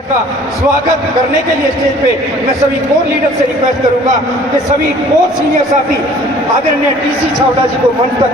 का स्वागत करने के लिए स्टेज पे मैं सभी कोर लीडर से रिक्वेस्ट करूंगा कि सभी कोर सीनियर साथी आदरणीय टीसी छावड़ा जी को मंच तक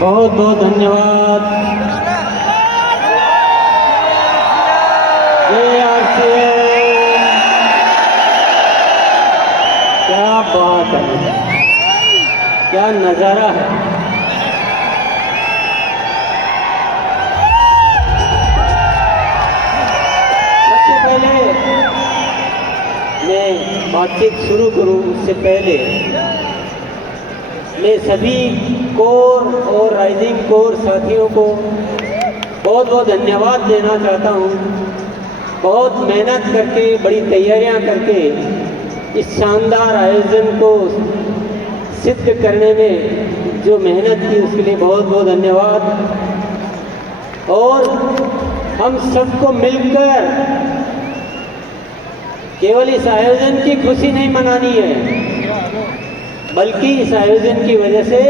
बहुत बहुत धन्यवाद। क्या बात है, क्या नजारा है। सबसे पहले मैं बातचीत शुरू करूं उससे पहले मैं सभी कोर और राइजिंग कोर साथियों को बहुत बहुत धन्यवाद देना चाहता हूँ। बहुत मेहनत करके, बड़ी तैयारियां करके इस शानदार आयोजन को सिद्ध करने में जो मेहनत की उसके लिए बहुत बहुत धन्यवाद। और हम सबको मिलकर केवल इस आयोजन की खुशी नहीं मनानी है, बल्कि इस आयोजन की वजह से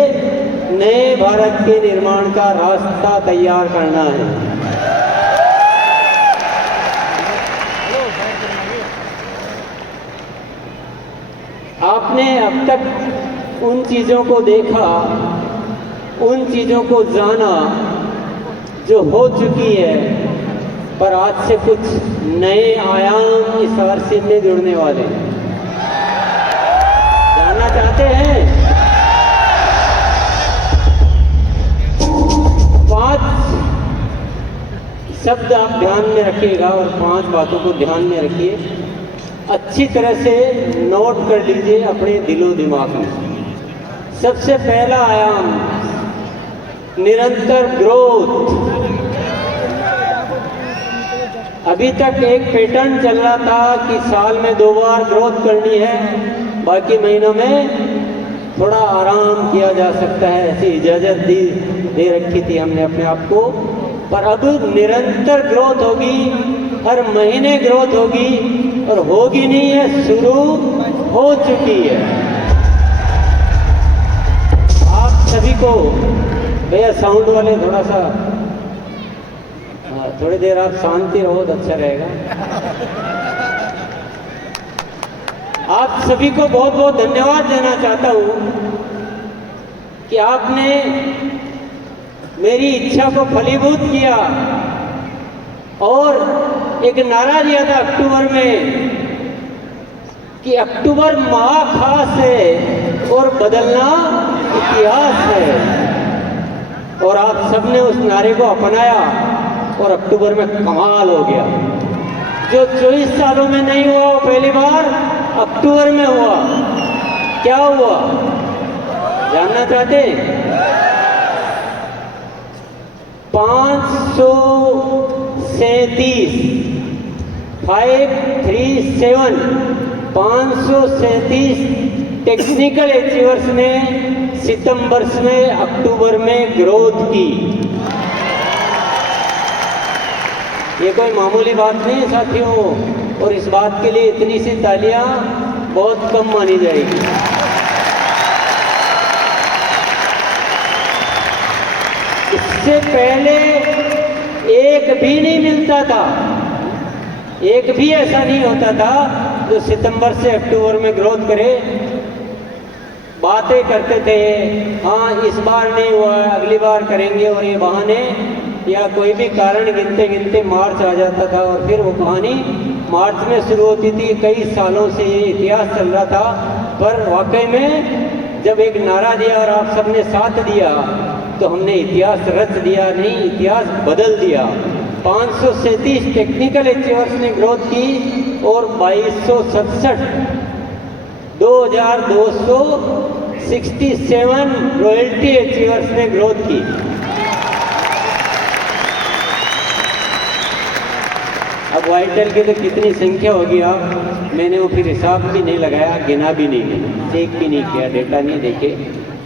नए भारत के निर्माण का रास्ता तैयार करना है। आपने अब तक उन चीज़ों को देखा, उन चीज़ों को जाना जो हो चुकी है, पर आज से कुछ नए आयाम इस आरसी में जुड़ने वाले हैं। जानना चाहते हैं? 5 शब्द आप ध्यान में रखिएगा और 5 बातों को ध्यान में रखिए, अच्छी तरह से नोट कर लीजिए अपने दिलो दिमाग में। सबसे पहला आयाम निरंतर ग्रोथ। अभी तक एक पैटर्न चल रहा था कि साल में 2 बार ग्रोथ करनी है, बाकी महीनों में थोड़ा आराम किया जा सकता है, ऐसी इजाज़त दे रखी थी हमने अपने आप को। पर अब निरंतर ग्रोथ होगी, हर महीने ग्रोथ होगी, और होगी नहीं है, शुरू हो चुकी है। आप सभी को भैया साउंड वाले थोड़ा सा थोड़ी देर आप शांति रहो तो अच्छा रहेगा। आप सभी को बहुत बहुत धन्यवाद देना चाहता हूँ कि आपने मेरी इच्छा को फलीभूत किया और एक नारा दिया था अक्टूबर में कि अक्टूबर माह खास है और बदलना इतिहास है। और आप सबने उस नारे को अपनाया और अक्टूबर में कमाल हो गया। जो 24 सालों में नहीं हुआ वो पहली बार अक्टूबर में हुआ। क्या हुआ जानना चाहते? 537 टेक्निकल अचीवर्स ने सितंबर में अक्टूबर में ग्रोथ की। ये कोई मामूली बात नहीं है साथियों, और इस बात के लिए इतनी सी तालियां बहुत कम मानी जाएगी। इससे पहले एक भी नहीं मिलता था, एक भी ऐसा नहीं होता था जो सितंबर से अक्टूबर में ग्रोथ करे। बातें करते थे, हाँ इस बार नहीं हुआ, अगली बार करेंगे, और ये बहाने या कोई भी कारण गिनते गिनते मार्च आ जाता था और फिर वो कहानी मार्च में शुरू होती थी। कई सालों से ये इतिहास चल रहा था, पर वाकई में जब एक नारा दिया और आप सबने साथ दिया तो हमने इतिहास रच दिया, नहीं इतिहास बदल दिया। 537 टेक्निकल अचीवर्स ने ग्रोथ की और 2267 रॉयल्टी अचीवर्स ने ग्रोथ की। अब वाइटल की तो कितनी संख्या होगी आप, मैंने वो फिर हिसाब भी नहीं लगाया, गिना भी नहीं, चेक भी नहीं किया, डेटा नहीं देखे,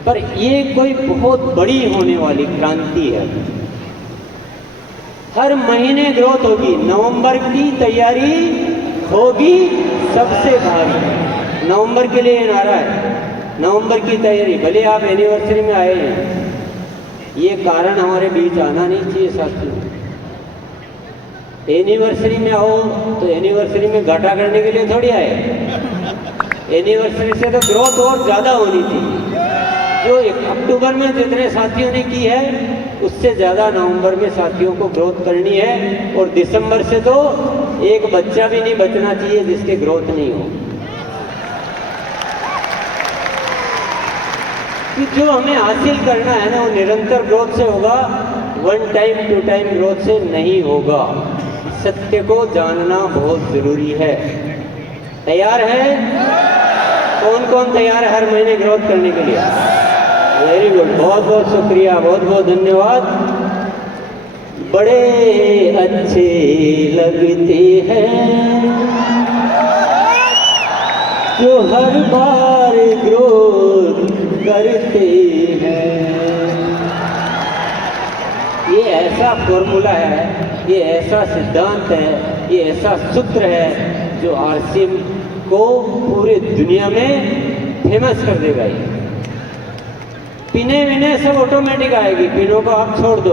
पर ये कोई बहुत बड़ी होने वाली क्रांति है। हर महीने ग्रोथ होगी। नवंबर की तैयारी होगी सबसे भारी। नवंबर के लिए नारा है, नवंबर की तैयारी। भले आप एनिवर्सरी में आए हैं, ये कारण हमारे बीच आना नहीं चाहिए साथियों। एनिवर्सरी में आओ तो एनिवर्सरी में घाटा करने के लिए थोड़ी आए। एनिवर्सरी से तो ग्रोथ और ज़्यादा होनी थी। जो अक्टूबर में जितने साथियों ने की है उससे ज़्यादा नवंबर में साथियों को ग्रोथ करनी है। और दिसंबर से तो एक बच्चा भी नहीं बचना चाहिए जिसके ग्रोथ नहीं हो। कि जो हमें हासिल करना है ना वो निरंतर ग्रोथ से होगा, one time to time growth से नहीं होगा। सत्य को जानना बहुत जरूरी है। तैयार है? कौन कौन तैयार है हर महीने ग्रोथ करने के लिए? वेरी गुड, बहुत बहुत शुक्रिया, बहुत बहुत धन्यवाद। बड़े अच्छे लगते हैं जो हर बार ग्रोथ करते हैं। ये ऐसा फॉर्मूला है, ये ऐसा सिद्धांत है, ये ऐसा सूत्र है जो आरसीएम को पूरे दुनिया में फेमस कर देगा। ये पिने विने सब ऑटोमेटिक आएगी, पिनों को आप छोड़ दो।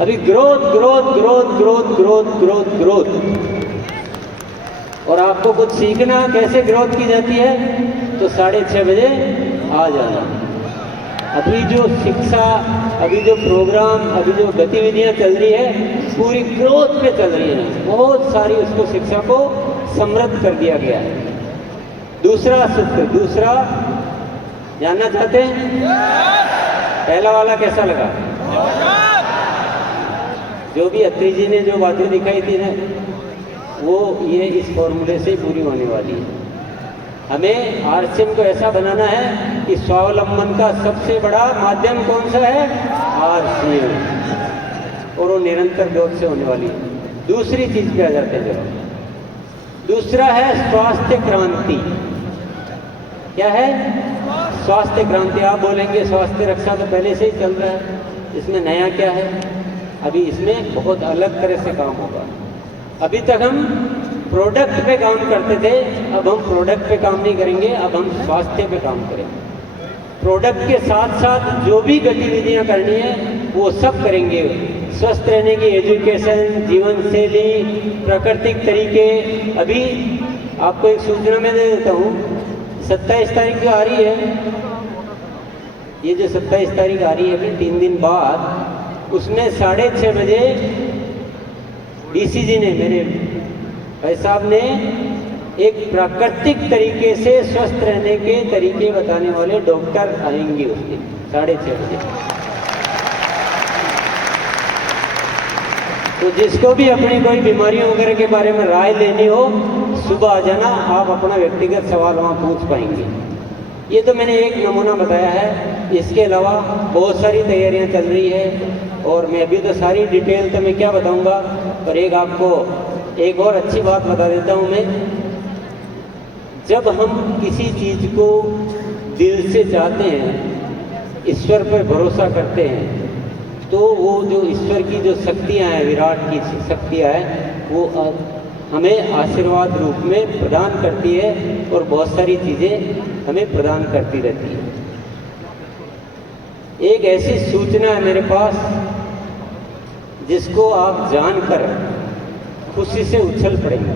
अभी growth growth growth growth growth growth growth. और आपको कुछ सीखना कैसे ग्रोथ की जाती है तो 6:30 बजे आ जाना। अभी जो शिक्षा, अभी जो प्रोग्राम, अभी जो गतिविधियां चल रही है पूरी ग्रोथ पे चल रही है। बहुत सारी उसको शिक्षा को समृद्ध कर दिया गया है। दूसरा सूत्र, दूसरा जानना चाहते हैं? पहला वाला कैसा लगा? जो भी अत्री जी ने जो बातें दिखाई थी ना वो ये इस फॉर्मूले से ही पूरी होने वाली है। हमें आरसीएम को ऐसा बनाना है कि स्वावलंबन का सबसे बड़ा माध्यम कौन सा है? आरसीएम। और वो निरंतर ग्रोथ से होने वाली है। दूसरी चीज पे आ जाते हैं जरा। दूसरा है स्वास्थ्य क्रांति। क्या है? स्वास्थ्य क्रांति। आप बोलेंगे स्वास्थ्य रक्षा तो पहले से ही चल रहा है, इसमें नया क्या है? अभी इसमें बहुत अलग तरह से काम होगा। अभी तक हम प्रोडक्ट पे काम करते थे, अब हम प्रोडक्ट पे काम नहीं करेंगे, अब हम स्वास्थ्य पे काम करेंगे। प्रोडक्ट के साथ साथ जो भी गतिविधियां करनी है वो सब करेंगे। स्वस्थ रहने की एजुकेशन, जीवन शैली, प्राकृतिक तरीके। अभी आपको एक सूचना मैं दे देता हूँ, 27 तारीख जो आ रही है, ये जो 27 तारीख आ रही है अभी 3 दिन बाद, उसमें 6:30 बजे डीसीजी ने, मेरे भाई साहब ने एक प्राकृतिक तरीके से स्वस्थ रहने के तरीके बताने वाले डॉक्टर आएंगे उस दिन 6:30 बजे। तो जिसको भी अपनी कोई बीमारियों वगैरह के बारे में राय लेनी हो सुबह आ जाना, आप अपना व्यक्तिगत सवाल वहाँ पूछ पाएंगे। ये तो मैंने एक नमूना बताया है, इसके अलावा बहुत सारी तैयारियां चल रही है और मैं अभी तो सारी डिटेल तो मैं क्या बताऊंगा, पर एक आपको एक और अच्छी बात बता देता हूँ मैं, जब हम किसी चीज़ को दिल से चाहते हैं, ईश्वर पर भरोसा करते हैं, तो वो जो ईश्वर की जो शक्तियाँ हैं, विराट की शक्तियाँ हैं, वो हमें आशीर्वाद रूप में प्रदान करती है और बहुत सारी चीज़ें हमें प्रदान करती रहती है। एक ऐसी सूचना है मेरे पास जिसको आप जानकर खुशी से उछल पड़ेंगे।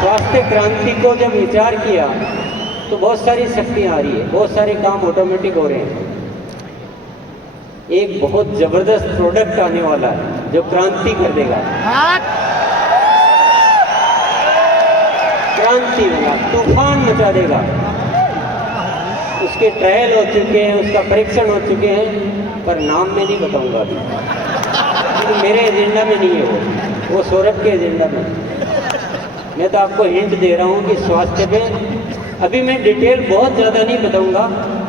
स्वास्थ्य क्रांति को जब विचार किया तो बहुत सारी शक्तियाँ आ रही है, बहुत सारे काम ऑटोमेटिक हो रहे हैं। एक बहुत जबरदस्त प्रोडक्ट आने वाला है जो क्रांति कर देगा, क्रांति वाला तूफान मचा देगा। उसके ट्रायल हो चुके हैं, उसका परीक्षण हो चुके हैं, पर नाम में नहीं बताऊंगा अभी, क्योंकि मेरे एजेंडा में नहीं है वो सौरभ के एजेंडा में। मैं तो आपको हिंट दे रहा हूँ कि स्वास्थ्य पे अभी मैं डिटेल बहुत ज़्यादा नहीं बताऊंगा,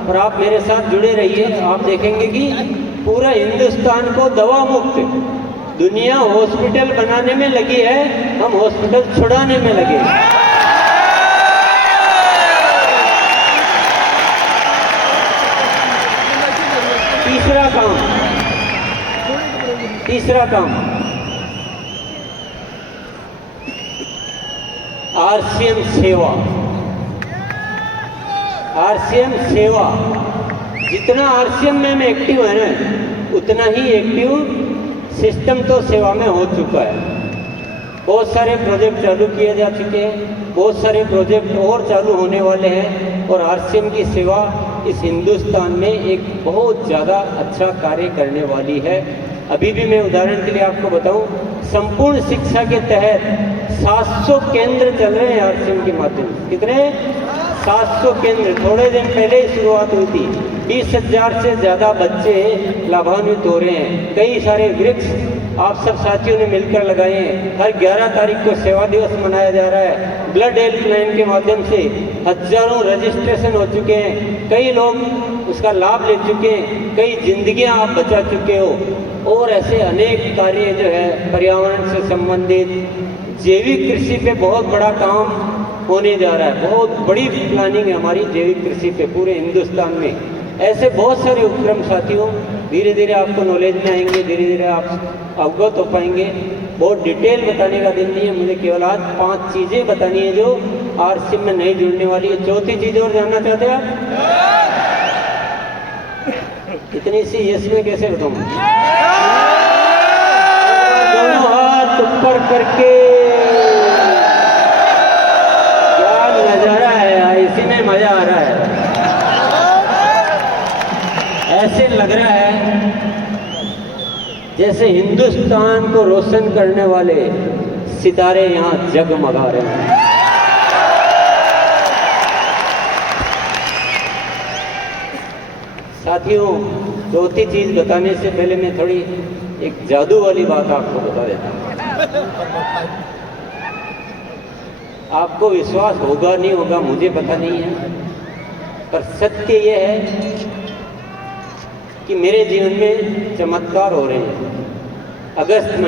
पर आप मेरे साथ जुड़े रहिए। आप देखेंगे कि पूरा हिंदुस्तान को दवा मुक्त, दुनिया हॉस्पिटल बनाने में लगी है, हम हॉस्पिटल छुड़ाने में लगे। तीसरा काम आरसीएम सेवा। आरसीएम सेवा, जितना आरसीएम में एक्टिव है ना, उतना ही एक्टिव सिस्टम तो सेवा में हो चुका है। बहुत सारे प्रोजेक्ट चालू किए जा चुके हैं, बहुत सारे प्रोजेक्ट और चालू होने वाले हैं, और आरसीएम की सेवा इस हिंदुस्तान में एक बहुत ज़्यादा अच्छा कार्य करने वाली है। अभी भी मैं उदाहरण के लिए आपको बताऊं, संपूर्ण शिक्षा के तहत 700 केंद्र चल रहे हैं आरसीएम के माध्यम से। कितने? 700 केंद्र। थोड़े दिन पहले ही शुरुआत हुई थी, 20,000 से ज़्यादा बच्चे लाभान्वित हो रहे हैं। कई सारे वृक्ष आप सब साथियों ने मिलकर लगाए हैं। हर 11 तारीख को सेवा दिवस मनाया जा रहा है। ब्लड हेल्पलाइन के माध्यम से हजारों रजिस्ट्रेशन हो चुके हैं, कई लोग उसका लाभ ले चुके हैं, कई जिंदगियां आप बचा चुके हो। और ऐसे अनेक कार्य जो है पर्यावरण से संबंधित, जैविक कृषि पे बहुत बड़ा काम होने जा रहा है। बहुत बड़ी प्लानिंग है हमारी जैविक कृषि पे पूरे हिंदुस्तान में। ऐसे बहुत सारे उपक्रम साथियों धीरे धीरे आपको नॉलेज में आएंगे, धीरे धीरे आप अवगत हो पाएंगे। बहुत डिटेल बताने का दिन नहीं है, मुझे केवल आज 5 चीज़ें बतानी है जो आरसीएम में नहीं जुड़ने वाली है। चौथी चीज़ और जानना चाहते हैं आप? इतनी सी यस में कैसे बताऊँ? दोनों हाथ ऊपर करके, क्या नजारा है, इसी में मजा आ रहा है। ऐसे लग रहा है जैसे हिंदुस्तान को रोशन करने वाले सितारे यहाँ जगमगा रहे हैं। साथियों, चौथी चीज बताने से पहले मैं थोड़ी एक जादू वाली बात आपको बता देता हूँ। आपको विश्वास होगा नहीं होगा मुझे पता नहीं है, पर सत्य यह है कि मेरे जीवन में चमत्कार हो रहे हैं। अगस्त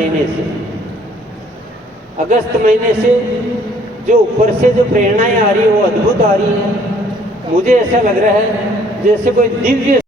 महीने से जो ऊपर से जो प्रेरणाएं आ रही है वो अद्भुत आ रही है। मुझे ऐसा लग रहा है जैसे कोई दिव्य